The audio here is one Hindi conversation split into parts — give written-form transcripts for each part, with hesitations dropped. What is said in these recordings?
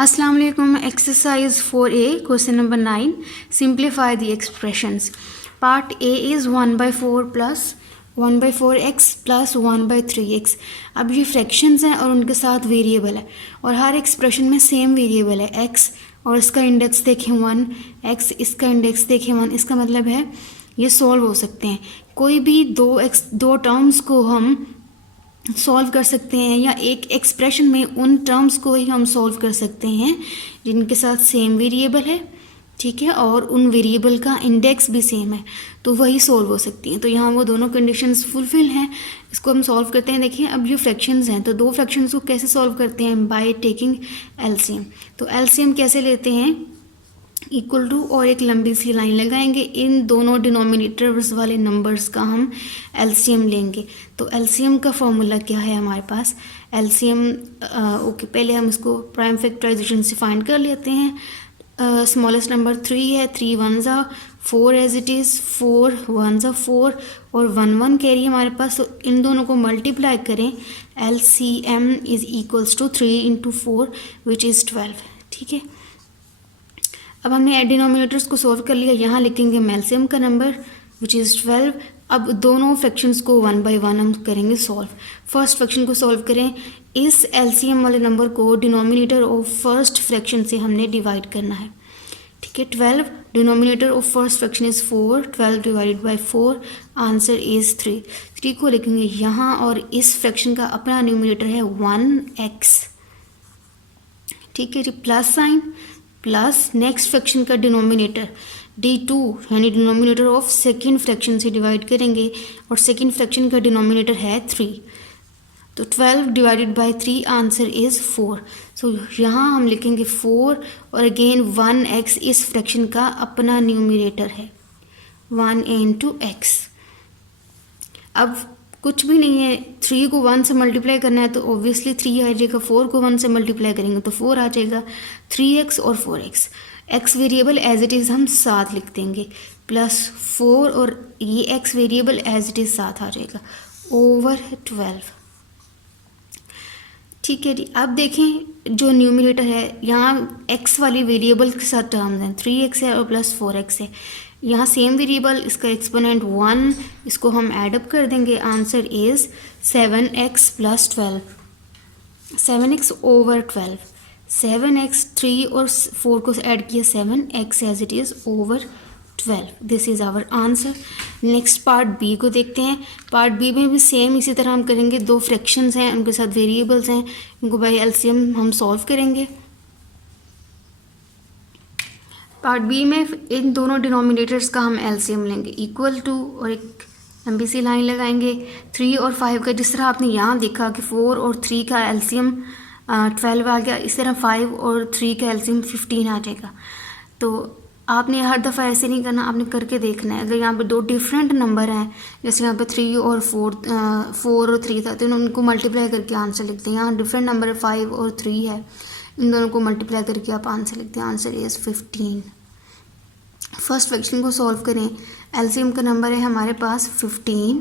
अस्सलाम वालेकुम। Exercise 4A question number 9, simplify the expressions. Part A is 1/4 plus 1/4x plus 1/3x। अब ये फ्रैक्शंस हैं और उनके साथ वेरिएबल है और हर एक्सप्रेशन में सेम वेरिएबल है x और इसका इंडेक्स देखें 1, x इसका इंडेक्स देखें 1। इसका मतलब है ये सॉल्व हो सकते हैं। कोई भी दो टर्म्स को हम सॉल्व कर सकते हैं या एक एक्सप्रेशन में उन टर्म्स को ही हम सॉल्व कर सकते हैं जिनके साथ सेम वेरिएबल है, ठीक है, और उन वेरिएबल का इंडेक्स भी सेम है, तो वही सॉल्व हो सकती हैं। तो यहाँ वो दोनों कंडीशंस फुलफिल हैं। इसको हम सॉल्व करते हैं। देखिए अब ये फ्रैक्शंस हैं, तो दो फ्रैक्शंस को कैसे सॉल्व करते हैं? By taking LCM. तो एलसीएम कैसे लेते हैं? इक्वल टू और एक लंबी सी लाइन लगाएंगे, इन दोनों डिनोमिनेटर्स वाले नंबर्स का हम एलसीएम लेंगे। तो एलसीएम का फॉर्मूला क्या है हमारे पास? एलसीएम ओके, पहले हम इसको प्राइम फैक्टराइजेशन से फाइंड कर लेते हैं। स्मॉलेस्ट नंबर 3 है, 3 1 ज़ा 4 एज इट इज़, 4 1 ज़ा 4 और 1 1 कैरी हमारे पास। तो इन दोनों को मल्टीप्लाई करें, LCM is equals to 3 into 4 which is 12, ठीक है। अब हमने डिनोमिनेटर्स को सॉल्व कर लिया। यहाँ लिखेंगे एलसीएम का नंबर विच इज़ 12। अब दोनों फ्रैक्शंस को 1 बाय 1 हम करेंगे सॉल्व। फर्स्ट फ्रैक्शन को सॉल्व करें, इस एलसीएम वाले नंबर को डिनोमिनेटर ऑफ फर्स्ट फ्रैक्शन से हमने डिवाइड करना है, ठीक है। 12 denominator of first fraction is 4, 12 divided bye 4, answer is 3। 3 को लिखेंगे यहाँ और इस फ्रैक्शन का अपना न्यूमिनेटर है 1x, ठीक है जी, plus sign plus next fraction का डिनोमिनेटर d2 यानी डिनोमिनेटर ऑफ सेकेंड फ्रैक्शन से डिवाइड करेंगे और सेकेंड फ्रैक्शन का डिनोमिनेटर है 3। तो 12 डिवाइडेड बाय 3, आंसर इज़ 4। सो यहाँ हम लिखेंगे 4 और अगेन 1x इस फ्रैक्शन का अपना न्यूमिनेटर है 1 इंटू x। अब कुछ भी नहीं है, 3 को 1 से मल्टीप्लाई करना है तो ऑब्वियसली 3 आ जाएगा। 4 को 1 से मल्टीप्लाई करेंगे तो 4 आ जाएगा। 3x और 4x, x variable as it is हम साथ लिख देंगे, प्लस 4 और ये x variable as it is साथ आ जाएगा ओवर 12, ठीक है जी। अब देखें जो न्यूमिनेटर है, यहाँ x वाली वेरिएबल के साथ टर्म्स हैं, 3x है और प्लस 4x है। यहाँ सेम वेरिएबल, इसका एक्सपोनेंट 1, इसको हम ऐडअप कर देंगे, answer is 7x plus 12, 7x over 12, 7x 3 और 4 को ऐड किया 7x as it is over 12। This is our answer. Next part B को देखते हैं। पार्ट बी में भी सेम इसी तरह हम करेंगे। दो फ्रैक्शंस हैं, उनके साथ वेरिएबल्स हैं, इनको बाय एलसीएम हम सॉल्व करेंगे। पार्ट बी में इन दोनों डिनोमिनेटर्स का हम एलसीएम लेंगे, इक्वल टू और एक लंबी सी लाइन लगाएंगे। 3 और 5 का, जिस तरह आपने यहाँ देखा कि 4 और 3 का एलसीएम 12 आ गया, इस तरह 5 और 3 का एलसीएम 15 आ जाएगा। तो आपने हर दफ़ा ऐसे नहीं करना, आपने करके देखना है। अगर यहाँ पे दो डिफरेंट नंबर हैं, जैसे यहाँ पे 3 और 4 और 3 था, तो उनको मल्टीप्लाई करके आंसर लिखते हैं। यहाँ डिफरेंट नंबर 5 और 3 है, इन दोनों को मल्टीप्लाई करके आप आंसर लिखते हैं, आंसर इज़ 15। फर्स्ट फ्रैक्शन को सॉल्व करें, एलसीएम का नंबर है हमारे पास 15,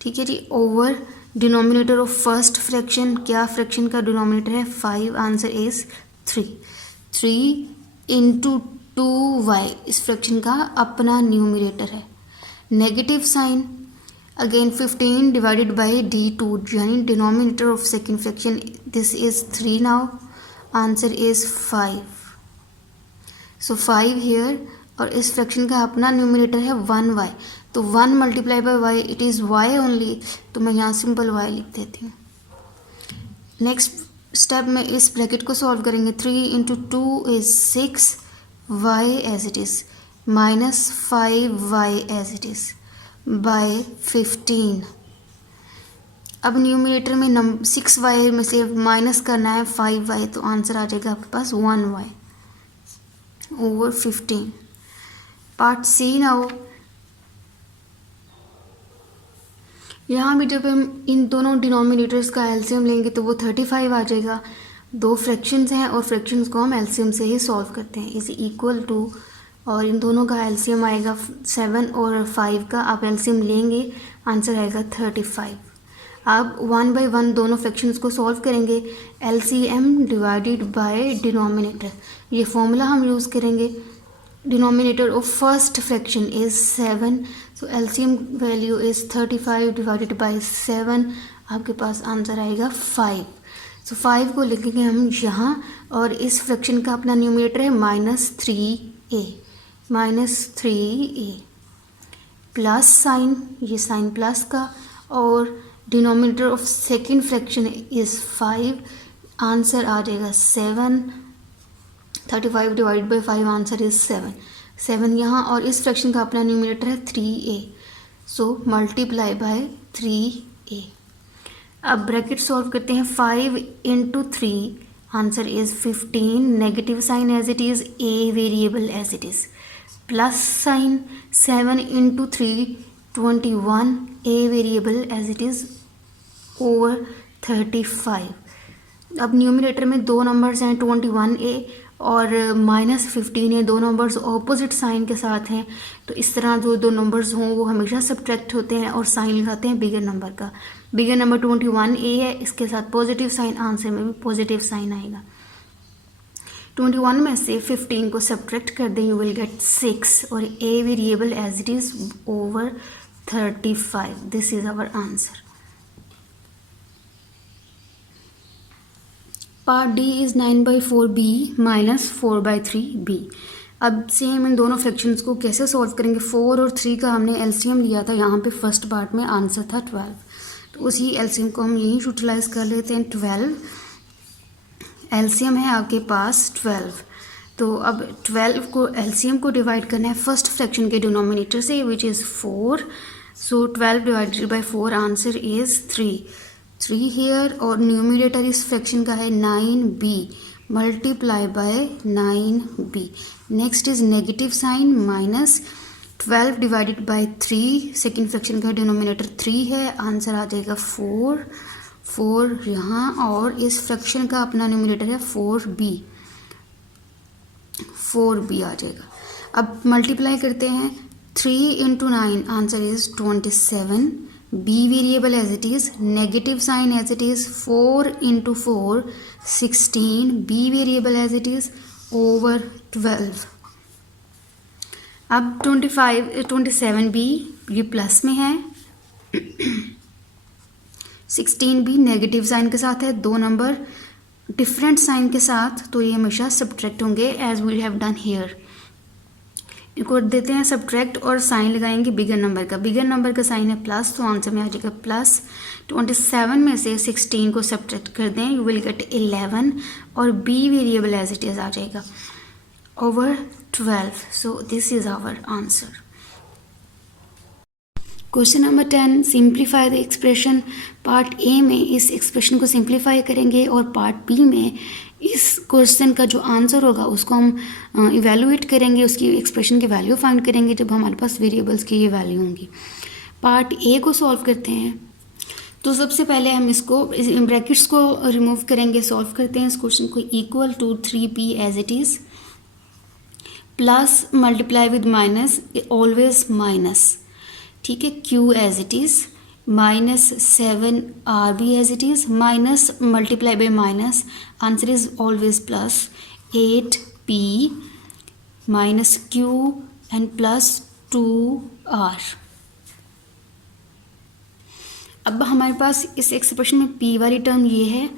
ठीक है जी, over denominator of first fraction, क्या फ्रैक्शन का डिनोमिनेटर है 5, आंसर इज़ 3। 3 इंटू 2y इस फ्रैक्शन का अपना न्यूमिनेटर है, negative sign, again 15 divided by d2 यानी denominator of second fraction, this is 3 now, answer is 5। So 5 here और इस फ्रैक्शन का अपना न्यूमिनेटर है 1y, तो 1 multiply by why it is y only, तो मैं यहाँ सिंपल y लिख देती हूँ। नेक्स्ट स्टेप में इस ब्रैकेट को सॉल्व करेंगे। 3 into 2 is 6, y as it is, minus 5y as it is by 15। अब न्यूमिनेटर में 6y में से माइनस करना है 5y, तो आंसर आ जाएगा आपके पास 1y over 15। Part C now, यहाँ भी जब हम इन दोनों डिनोमिनेटर्स का एलसीएम लेंगे तो वो 35 आ जाएगा। दो फ्रैक्शंस हैं और फ्रैक्शंस को हम एलसीएम से ही सॉल्व करते हैं, इज इक्वल टू, और इन दोनों का एलसीएम आएगा 7 और 5 का आप एलसीएम लेंगे, आंसर आएगा 35। अब 1/1 दोनों फ्रैक्शंस को सॉल्व करेंगे। LCM डिवाइडेड बाय डिनोमिनेटर, ये फॉर्मूला हम यूज़ करेंगे। Denominator of first fraction is 7, so LCM value is 35 divided by 7, आपके पास आंसर आएगा 5। सो 5 को लिखेंगे हम यहाँ, और इस फ्रैक्शन का अपना न्यूमरेटर है -3a, -3a प्लस साइन, ये साइन प्लस का, और denominator of second fraction is 5, answer आ जाएगा 7। 35 डिवाइड बाई 5 आंसर इज़ 7 यहाँ, और इस फ्रैक्शन का अपना न्यूमरेटर है 3a, so multiply by 3a। अब ब्रैकेट सॉल्व करते हैं। 5 × 3 answer is 15, negative sign as it is, a variable as it is, plus sign 7 × 3 21, a variable as it is, over 35। अब न्यूमरेटर में दो नंबर्स हैं 21a और -15a, दो नंबर्स ऑपोजिट साइन के साथ हैं, तो इस तरह जो दो नंबर्स हों वो हमेशा सब्ट्रैक्ट होते हैं और साइन लगाते हैं बिगर नंबर का। बिगर नंबर 21a है, इसके साथ पॉजिटिव साइन, आंसर में भी पॉजिटिव साइन आएगा। 21 में से 15 को सब्ट्रैक्ट कर दें, यू विल गेट 6, और a variable as it is over 35। This is our answer. Part D is 9/4b minus 4/3b। अब सेम इन दोनों फ्रैक्शंस को कैसे सॉल्व करेंगे। 4 और 3 का हमने एलसीएम लिया था, यहाँ पे फर्स्ट पार्ट में आंसर था 12, तो उसी एलसीएम को हम यहीं यूटिलाइज कर लेते हैं। 12 एलसीएम है आपके पास 12, तो अब 12 को एलसीएम को डिवाइड करना है फर्स्ट फ्रैक्शन के डिनोमिनेटर से, which is 4, so 12 divided by 4 answer is 3 here, और न्यूमरेटर इस फ्रैक्शन का है 9b, multiply by 9b। Next is negative sign, minus 12 divided by 3, second fraction का डिनोमिनेटर 3 है, आंसर आ जाएगा 4 यहाँ, और इस फ्रैक्शन का अपना न्यूमरेटर है 4b आ जाएगा। अब मल्टीप्लाई करते हैं, 3 × 9 answer is 27, b variable as it is, negative sign as it is, 4 × 4 16, b variable as it is, over 12। अब 27b ये प्लस में है, 16b नेगेटिव साइन के साथ है, दो नंबर डिफरेंट साइन के साथ, तो ये हमेशा सब्ट्रैक्ट होंगे as we have done here. इनको देते हैं सब्ट्रैक्ट और साइन लगाएंगे बिगर नंबर का, बिगर नंबर का साइन है प्लस, तो आंसर में आ जाएगा प्लस। 27 में से 16 को सब्ट्रैक्ट कर दें, यू विल गेट 11, और b variable as it is आ जाएगा over 12, so this is our answer. Question number 10, simplify the expression. Part A में इस एक्सप्रेशन को सिंप्लीफाई करेंगे, और पार्ट बी में इस क्वेश्चन का जो आंसर होगा उसको हम इवेलुएट करेंगे, उसकी एक्सप्रेशन की वैल्यू फाइंड करेंगे जब हमारे पास वेरिएबल्स की ये वैल्यू होंगी। पार्ट ए को सॉल्व करते हैं, तो सबसे पहले हम इसको ब्रैकेट्स को रिमूव करेंगे, सॉल्व करते हैं इस क्वेश्चन को। Equal to 3p as it is, plus multiply with minus, always minus, ठीक है, q as it is, minus 7rb as it is, minus multiply by minus, answer is always plus, 8p minus q and plus 2r। अब हमारे पास इस एक्सप्रेशन में p वाली टर्म ये है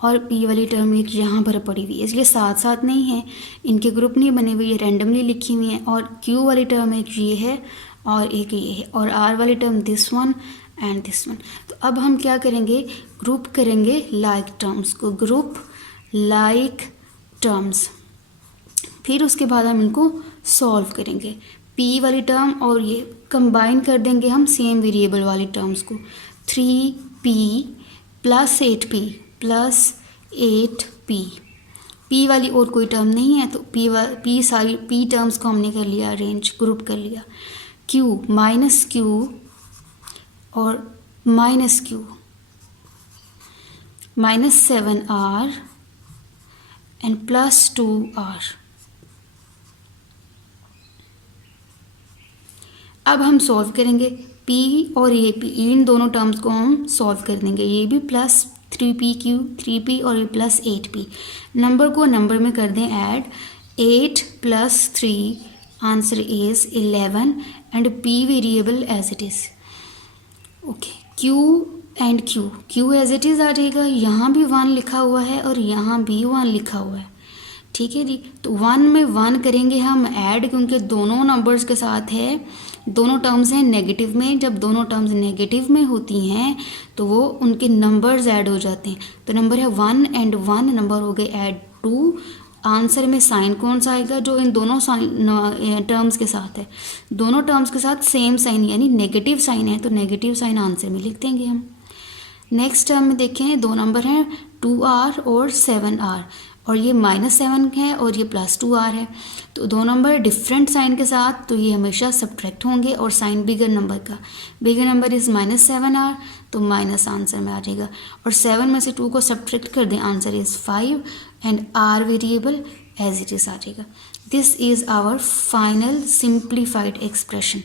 और p वाली टर्म एक यहाँ पर पड़ी हुई है, इसलिए साथ साथ नहीं है, इनके ग्रुप नहीं बने हुए, ये रैंडमली लिखी हुई हैं, और q वाली टर्म एक ये है और एक ये है, और r वाली term this one and this one. तो अब हम क्या करेंगे, ग्रुप करेंगे लाइक टर्म्स को, ग्रुप लाइक टर्म्स, फिर उसके बाद हम इनको सॉल्व करेंगे। p वाली टर्म और ये कंबाइन कर देंगे हम सेम वेरिएबल वाली टर्म्स को, 3p plus 8p plus 8p, p वाली और कोई टर्म नहीं है, तो p सारी p टर्म्स को हमने कर लिया अरेंज, ग्रुप कर लिया। q माइनस q और minus q, minus 7r and plus 2r। अब हम सॉल्व करेंगे, P और ये P, इन दोनों टर्म्स को हम सॉल्व कर देंगे। ये भी प्लस 3PQ, 3P और ये प्लस 8P। नंबर को नंबर में कर दें add. 8 + 3 answer is 11 and P variable as it is. Okay, Q and Q as it is आ जाएगा। यहाँ भी 1 लिखा हुआ है और यहाँ भी 1 लिखा हुआ है, ठीक है जी। तो 1 में 1 करेंगे हम ऐड, क्योंकि दोनों नंबर्स के साथ है, दोनों टर्म्स हैं नेगेटिव में। जब दोनों टर्म्स नेगेटिव में होती हैं तो वो उनके नंबर्स ऐड हो जाते हैं। तो नंबर है 1 एंड 1, नंबर हो गए ऐड 2। आंसर में साइन कौन सा आएगा? जो इन दोनों टर्म्स के साथ है, दोनों टर्म्स के साथ सेम साइन यानी नेगेटिव साइन है, तो नेगेटिव साइन आंसर में लिख देंगे हम। नेक्स्ट टर्म में देखें, दो नंबर हैं 2R और 7R, और ये -7 है और ये +2R है। तो दो नंबर डिफरेंट साइन के साथ, तो ये हमेशा सब्ट्रैक्ट होंगे और साइन बिगर नंबर का, बिगर नंबर इज़ -7R, तो माइनस आंसर में आ जाएगा। और 7 में से 2 को सब्ट्रैक्ट कर दें, answer is 5 and R variable as it is आ जाएगा। This is our final simplified expression.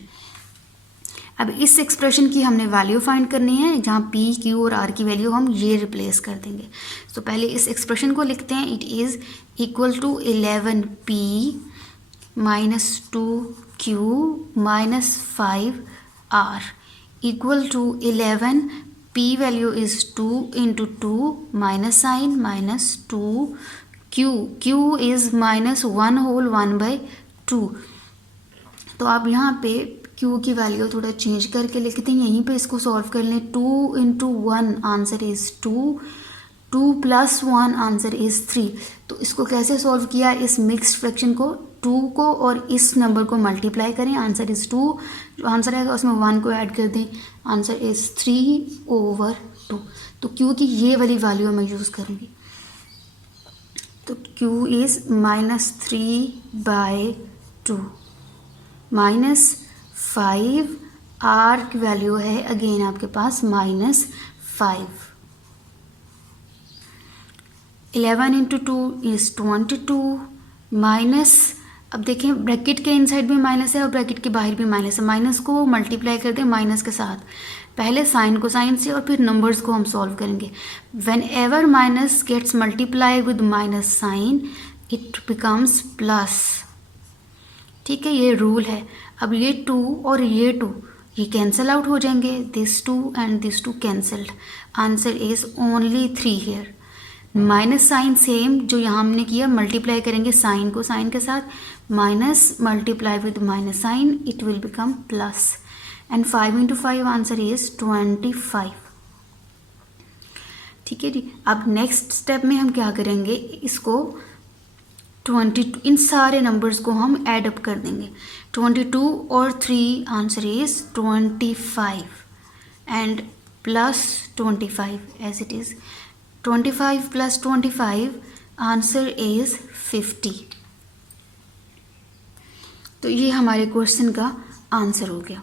अब इस एक्सप्रेशन की हमने वैल्यू फाइंड करनी है, जहाँ P, Q और R की वैल्यू हम ये रिप्लेस कर देंगे। तो पहले इस एक्सप्रेशन को लिखते हैं। It is equal to 11P - 2Q - 5R equal to 11। P value is 2 × 2 minus sign -2Q, Q is -1 whole 1/2। तो आप यहाँ पे Q की वैल्यू थोड़ा चेंज करके लिखते हैं, यहीं पे इसको सॉल्व कर लें। 2 × 1 आंसर इज़ 2, 2 + 1 आंसर इज़ 3। तो इसको कैसे सॉल्व किया? इस मिक्स्ड फ्रैक्शन को 2 को और इस नंबर को मल्टीप्लाई करें, आंसर इज़ 2। जो आंसर आएगा उसमें 1 को ऐड कर दें, आंसर इज़ 3/2। तो Q की ये वाली वैल्यू मैं यूज़ करूँगी। तो Q इज़ -3/2 -5। R की वैल्यू है अगेन आपके पास -5। 11 × 2 इज़ 22 माइनस, अब देखें ब्रैकेट के इनसाइड भी माइनस है और ब्रैकेट के बाहर भी माइनस है। माइनस को मल्टीप्लाई कर दें माइनस के साथ, पहले साइन को साइन से और फिर नंबर्स को हम सॉल्व करेंगे। Whenever minus gets multiply with minus sign it becomes plus, ठीक है, ये रूल है। अब ये 2 और ये 2 ये कैंसिल आउट हो जाएंगे, this 2 and this 2 cancelled, answer is only 3 here. Minus sign same जो यहाँ हमने किया, मल्टीप्लाई करेंगे साइन को साइन के साथ, minus multiply with minus sign it will become plus, and 5 × 5 answer is 25। ठीक है जी। अब नेक्स्ट स्टेप में हम क्या करेंगे, इसको 22 इन सारे नंबर्स को हम ऐड अप कर देंगे। 22 और 3 answer is 25 and plus 25 as it is. 25 + 25 answer is 50। तो ये हमारे क्वेश्चन का आंसर हो गया।